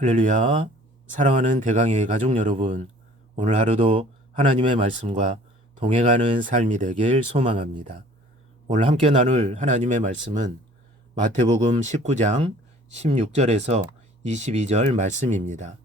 할렐루야. 사랑하는 대강의 가족 여러분, 오늘 하루도 하나님의 말씀과 동행하는 삶이 되길 소망합니다. 오늘 함께 나눌 하나님의 말씀은 마태복음 19장 16절에서 22절 말씀입니다.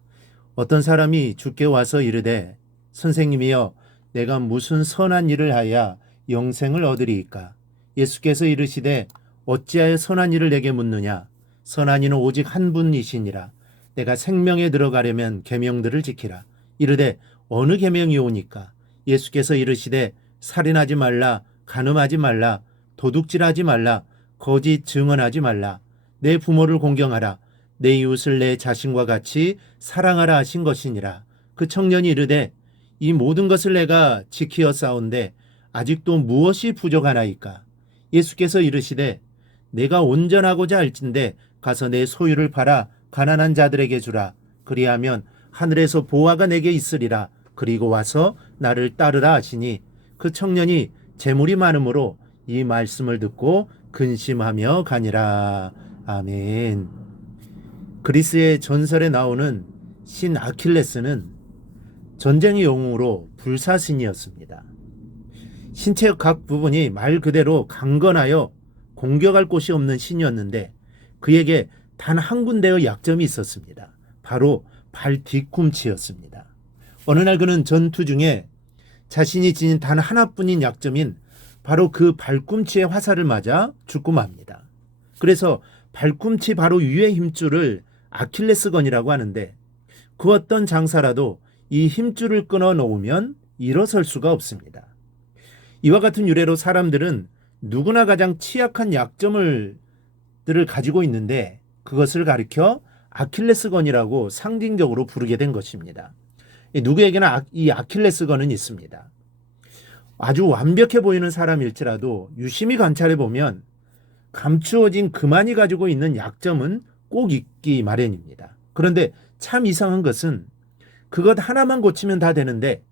어떤 사람이 주께 와서 이르되 선생님이여 내가 무슨 선한 일을 하여 영생을 얻으리이까? 예수께서 이르시되 어찌하여 선한 일을 내게 묻느냐? 선한 이는 오직 한 분이시니라. 내가 생명에 들어가려면 계명들을 지키라. 이르되 어느 계명이 오니까? 예수께서 이르시되 살인하지 말라, 간음하지 말라, 도둑질하지 말라, 거짓 증언하지 말라, 내 부모를 공경하라, 내 이웃을 내 자신과 같이 사랑하라 하신 것이니라. 그 청년이 이르되 이 모든 것을 내가 지키었사온데 아직도 무엇이 부족하나이까? 예수께서 이르시되 내가 온전하고자 할진대 가서 내 소유를 팔아 가난한 자들에게 주라. 그리하면 하늘에서 보화가 내게 있으리라. 그리고 와서 나를 따르라 하시니 그 청년이 재물이 많으므로 이 말씀을 듣고 근심하며 가니라. 아멘. 그리스의 전설에 나오는 신 아킬레스는 전쟁의 영웅으로 불사신이었습니다. 신체 각 부분이 말 그대로 강건하여 공격할 곳이 없는 신이었는데 그에게 단 한 군데의 약점이 있었습니다. 바로 발 뒤꿈치였습니다. 어느 날 그는 전투 중에 자신이 지닌 단 하나뿐인 약점인 바로 그 발꿈치에 화살을 맞아 죽고 맙니다. 그래서 발꿈치 바로 위의 힘줄을 아킬레스건이라고 하는데 그 어떤 장사라도 이 힘줄을 끊어 놓으면 일어설 수가 없습니다. 이와 같은 유래로 사람들은 누구나 가장 취약한 약점을 가지고 있는데 그것을 가리켜 아킬레스건이라고 상징적으로 부르게 된 것입니다. 누구에게나 이 아킬레스건은 있습니다. 아주 완벽해 보이는 사람일지라도 유심히 관찰해 보면 감추어진 그만이 가지고 있는 약점은 꼭 있기 마련입니다. 그런데 참 이상한 것은 그것 하나만 고치면 다 되는데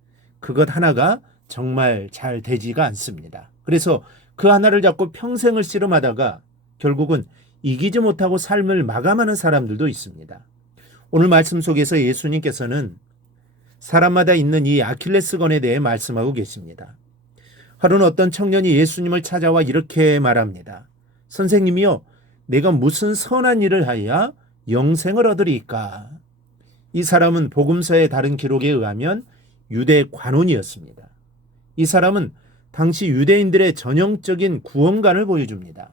그것 하나가 정말 잘 되지가 않습니다. 그래서 그 하나를 잡고 평생을 씨름하다가 결국은 이기지 못하고 삶을 마감하는 사람들도 있습니다. 오늘 말씀 속에서 예수님께서는 사람마다 있는 이 아킬레스건에 대해 말씀하고 계십니다. 하루는 어떤 청년이 예수님을 찾아와 이렇게 말합니다. 선생님이요, 내가 무슨 선한 일을 하여 영생을 얻으리이까? 이 사람은 복음서의 다른 기록에 의하면 유대 관원이었습니다. 이 사람은 당시 유대인들의 전형적인 구원관을 보여줍니다.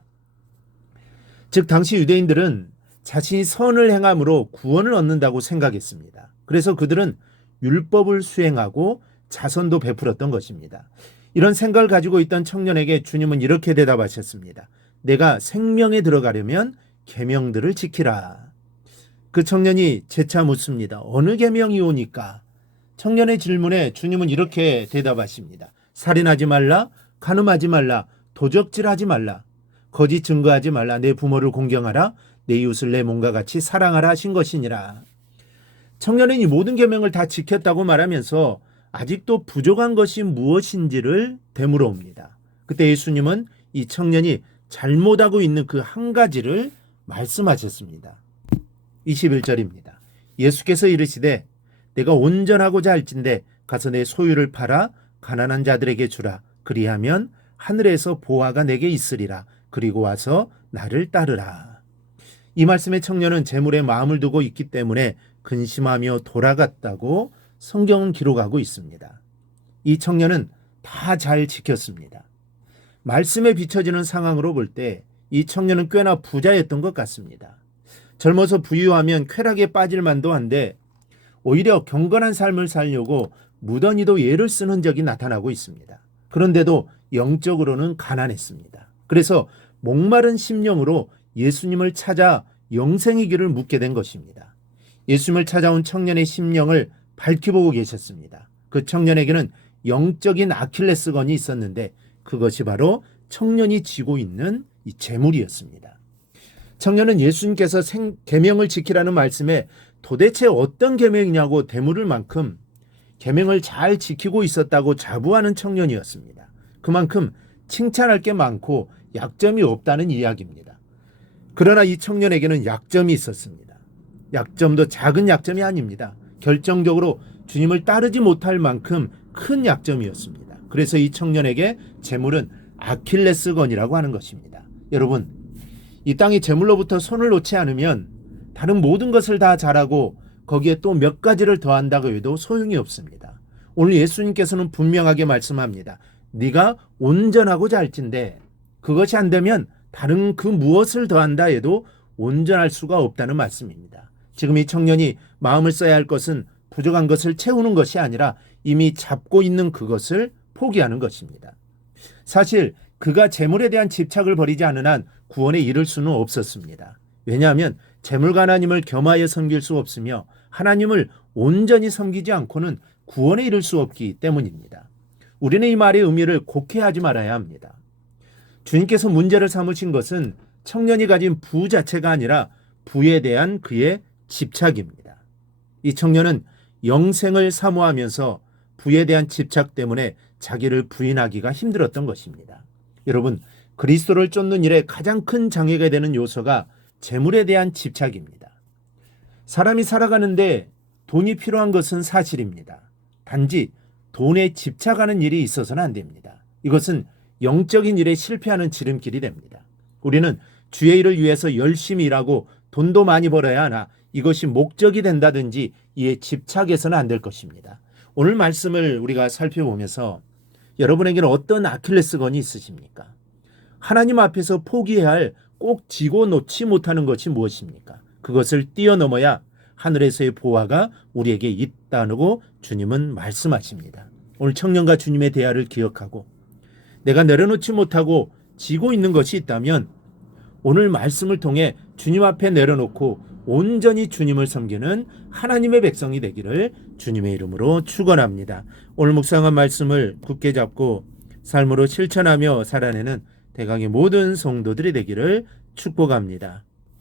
즉 당시 유대인들은 자신이 선을 행함으로 구원을 얻는다고 생각했습니다. 그래서 그들은 율법을 수행하고 자선도 베풀었던 것입니다. 이런 생각을 가지고 있던 청년에게 주님은 이렇게 대답하셨습니다. 내가 생명에 들어가려면 계명들을 지키라. 그 청년이 재차 묻습니다. 어느 계명이 오니까? 청년의 질문에 주님은 이렇게 대답하십니다. 살인하지 말라, 간음하지 말라, 도적질하지 말라, 거짓 증거하지 말라, 내 부모를 공경하라, 내 이웃을 내 몸과 같이 사랑하라 하신 것이니라. 청년은 이 모든 계명을 다 지켰다고 말하면서 아직도 부족한 것이 무엇인지를 되물어 옵니다. 그때 예수님은 이 청년이 잘못하고 있는 그 한 가지를 말씀하셨습니다. 21절입니다. 예수께서 이르시되 내가 온전하고자 할진대 가서 내 소유를 팔아 가난한 자들에게 주라. 그리하면 하늘에서 보화가 내게 있으리라. 그리고 와서 나를 따르라. 이 말씀에 청년은 재물에 마음을 두고 있기 때문에 근심하며 돌아갔다고 성경은 기록하고 있습니다. 이 청년은 다 잘 지켰습니다. 말씀에 비춰지는 상황으로 볼 때 이 청년은 꽤나 부자였던 것 같습니다. 젊어서 부유하면 쾌락에 빠질 만도 한데 오히려 경건한 삶을 살려고 무던히도 예를 쓴 흔적이 나타나고 있습니다. 그런데도 영적으로는 가난했습니다. 그래서 목마른 심령으로 예수님을 찾아 영생의 길을 묻게 된 것입니다. 예수님을 찾아온 청년의 심령을 밝혀보고 계셨습니다. 그 청년에게는 영적인 아킬레스건이 있었는데 그것이 바로 청년이 쥐고 있는 이 재물이었습니다. 청년은 예수님께서 계명을 지키라는 말씀에 도대체 어떤 계명이냐고 되물을 만큼 계명을 잘 지키고 있었다고 자부하는 청년이었습니다. 그만큼 칭찬할 게 많고 약점이 없다는 이야기입니다. 그러나 이 청년에게는 약점이 있었습니다. 약점도 작은 약점이 아닙니다. 결정적으로 주님을 따르지 못할 만큼 큰 약점이었습니다. 그래서 이 청년에게 재물은 아킬레스건이라고 하는 것입니다. 여러분, 이 땅이 재물로부터 손을 놓지 않으면 다른 모든 것을 다 잘하고 거기에 또 몇 가지를 더한다고 해도 소용이 없습니다. 오늘 예수님께서는 분명하게 말씀합니다. 네가 온전하고자 할진대 그것이 안 되면 다른 그 무엇을 더한다 해도 온전할 수가 없다는 말씀입니다. 지금 이 청년이 마음을 써야 할 것은 부족한 것을 채우는 것이 아니라 이미 잡고 있는 그것을 포기하는 것입니다. 사실 그가 재물에 대한 집착을 버리지 않은 한 구원에 이를 수는 없었습니다. 왜냐하면 재물과 하나님을 겸하여 섬길 수 없으며 하나님을 온전히 섬기지 않고는 구원에 이를 수 없기 때문입니다. 우리는 이 말의 의미를 곡해하지 말아야 합니다. 주님께서 문제를 삼으신 것은 청년이 가진 부 자체가 아니라 부에 대한 그의 집착입니다. 이 청년은 영생을 사모하면서 부에 대한 집착 때문에 자기를 부인하기가 힘들었던 것입니다. 여러분, 그리스도를 쫓는 일에 가장 큰 장애가 되는 요소가 재물에 대한 집착입니다. 사람이 살아가는데 돈이 필요한 것은 사실입니다. 단지 돈에 집착하는 일이 있어서는 안 됩니다. 이것은 영적인 일에 실패하는 지름길이 됩니다. 우리는 주의 일을 위해서 열심히 일하고 돈도 많이 벌어야 하나 이것이 목적이 된다든지 이에 집착해서는 안 될 것입니다. 오늘 말씀을 우리가 살펴보면서 여러분에게는 어떤 아킬레스건이 있으십니까? 하나님 앞에서 포기해야 할 꼭 지고 놓지 못하는 것이 무엇입니까? 그것을 뛰어넘어야 하늘에서의 보화가 우리에게 있다고 주님은 말씀하십니다. 오늘 청년과 주님의 대화를 기억하고 내가 내려놓지 못하고 지고 있는 것이 있다면 오늘 말씀을 통해 주님 앞에 내려놓고 온전히 주님을 섬기는 하나님의 백성이 되기를 주님의 이름으로 축원합니다. 오늘 묵상한 말씀을 굳게 잡고 삶으로 실천하며 살아내는 대강의 모든 성도들이 되기를 축복합니다.